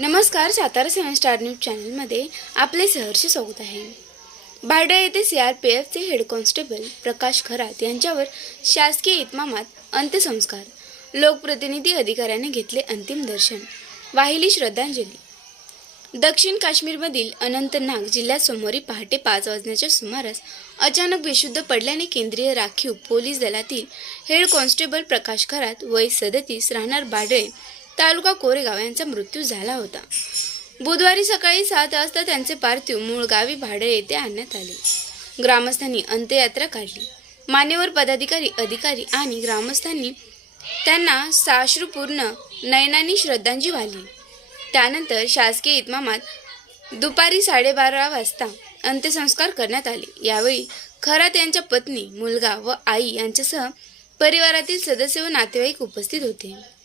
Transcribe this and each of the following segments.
नमस्कार सातारा सेवन star news चॅनलमध्ये आपले सहर्ष स्वागत आहे. बारडा येथे सी आर पी एफचे हेड कॉन्स्टेबल प्रकाश खरात यांच्यावर शासकीय इतमामात अंत्यसंस्कार. लोकप्रतिनिधी अधिकाऱ्याने घेतले अंतिम दर्शन. वाहिली श्रद्धांजली. दक्षिण काश्मीरमधील अनंतनाग जिल्ह्यात सोमवारी पहाटे पाच वाजण्याच्या सुमारास अचानक बेशुद्ध पडल्याने केंद्रीय राखीव पोलीस दलातील हेड कॉन्स्टेबल प्रकाश खरात वय सदतीस राहणार बाडळे तालुका कोरेगाव यांचा मृत्यू झाला होता. बुधवारी सकाळी सात वाजता त्यांचे पार्थिव मूळ गावी भाडे येथे आणण्यात आले. ग्रामस्थांनी अंत्ययात्रा काढली. मान्यवर पदाधिकारी अधिकारी आणि ग्रामस्थांनी त्यांना साश्रूपूर्ण नयनानी श्रद्धांजली वाहिली. त्यानंतर शासकीय इतमामात दुपारी साडेबारा वाजता अंत्यसंस्कार करण्यात आले. यावेळी खरात यांच्या पत्नी मुलगा व आई यांच्यासह परिवारातील सदस्य व नातेवाईक उपस्थित होते.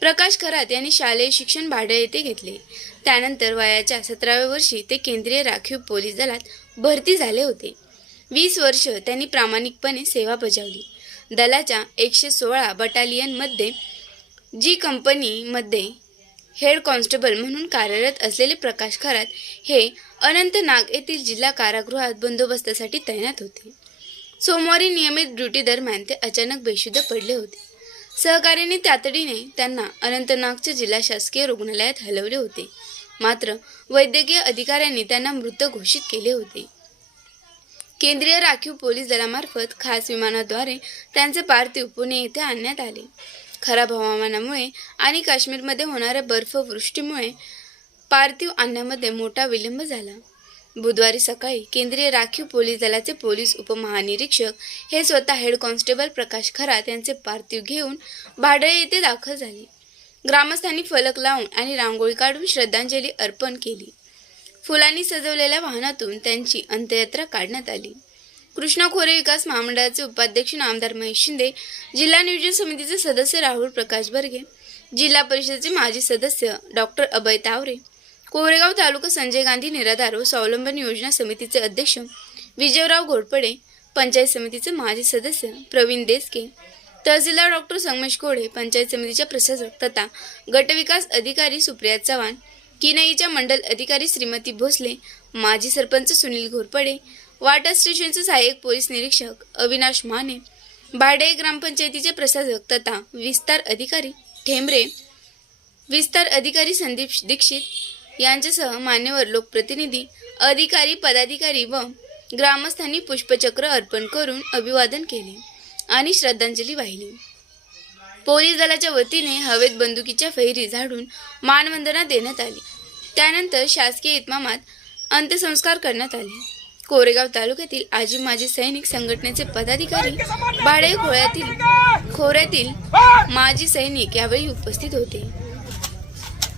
प्रकाश खरात यांनी शालेय शिक्षण भाडे येथे घेतले. त्यानंतर वयाच्या सतराव्या वर्षी ते केंद्रीय राखीव पोलीस दलात भरती झाले होते. वीस वर्ष त्यांनी प्रामाणिकपणे सेवा बजावली. दलाच्या एकशे सोळा बटालियनमध्ये जी कंपनीमध्ये हेड कॉन्स्टेबल म्हणून कार्यरत असलेले प्रकाश खरात हे अनंतनाग येथील जिल्हा कारागृहात बंदोबस्तासाठी तैनात होते. सोमवारी नियमित ड्युटी दरम्यान ते अचानक बेशुद्ध पडले होते. सहकार्याने तातडीने त्यांना अनंतनागच्या जिल्हा शासकीय रुग्णालयात हलवले होते. मात्र वैद्यकीय अधिकाऱ्यांनी त्यांना मृत घोषित केले होते. केंद्रीय राखीव पोलीस दलामार्फत खास विमानाद्वारे त्यांचे पार्थिव पुणे येथे आणण्यात आले. खराब हवामानामुळे आणि काश्मीरमध्ये होणाऱ्या बर्फवृष्टीमुळे पार्थिव आणण्यामध्ये मोठा विलंब झाला. बुधवारी सकाळी केंद्रीय राखीव पोलीस दलाचे पोलीस उपमहानिरीक्षक हे स्वतः हेड कॉन्स्टेबल प्रकाश खरात यांचे पार्थिव घेऊन भाडळे येथे दाखल झाले. ग्रामस्थांनी फलक लावून आणि रांगोळी काढून श्रद्धांजली अर्पण केली. फुलांनी सजवलेल्या वाहनातून त्यांची अंत्ययात्रा काढण्यात आली. कृष्णा खोरे विकास महामंडळाचे उपाध्यक्ष आमदार महेश शिंदे जिल्हा नियोजन समितीचे सदस्य राहुल प्रकाश बर्गे जिल्हा परिषदेचे माजी सदस्य डॉक्टर अभय तावरे कोरेगाव तालुका संजय गांधी निराधार व स्वावलंबन योजना समितीचे अध्यक्ष विजयराव घोरपडे पंचायत समितीचे माजी सदस्य प्रवीण देसके तहसीलदार डॉक्टर संगमेश कोळे पंचायत समितीच्या प्रशासक तथा गटविकास अधिकारी सुप्रिया चव्हाण किनईच्या मंडल अधिकारी श्रीमती भोसले माजी सरपंच सुनील घोरपडे वाटा स्टेशनचे सहाय्यक पोलीस निरीक्षक अविनाश माने भाडे ग्रामपंचायतीचे प्रशासक तथा विस्तार अधिकारी ठेंबरे विस्तार अधिकारी संदीप दीक्षित यांच्यासह मान्यवर लोकप्रतिनिधी अधिकारी पदाधिकारी व ग्रामस्थांनी पुष्पचक्र अर्पण करून अभिवादन केले आणि श्रद्धांजली वाहिली. पोलीस दलाच्या वतीने हवेत बंदुकीच्या फैरी झाडून मानवंदना देण्यात आली. त्यानंतर शासकीय इतमामात अंत्यसंस्कार करण्यात आले. कोरेगाव तालुक्यातील आजी माजी सैनिक संघटनेचे पदाधिकारी भाडे खोऱ्यातील खोऱ्यातील माजी सैनिक यावेळी उपस्थित होते.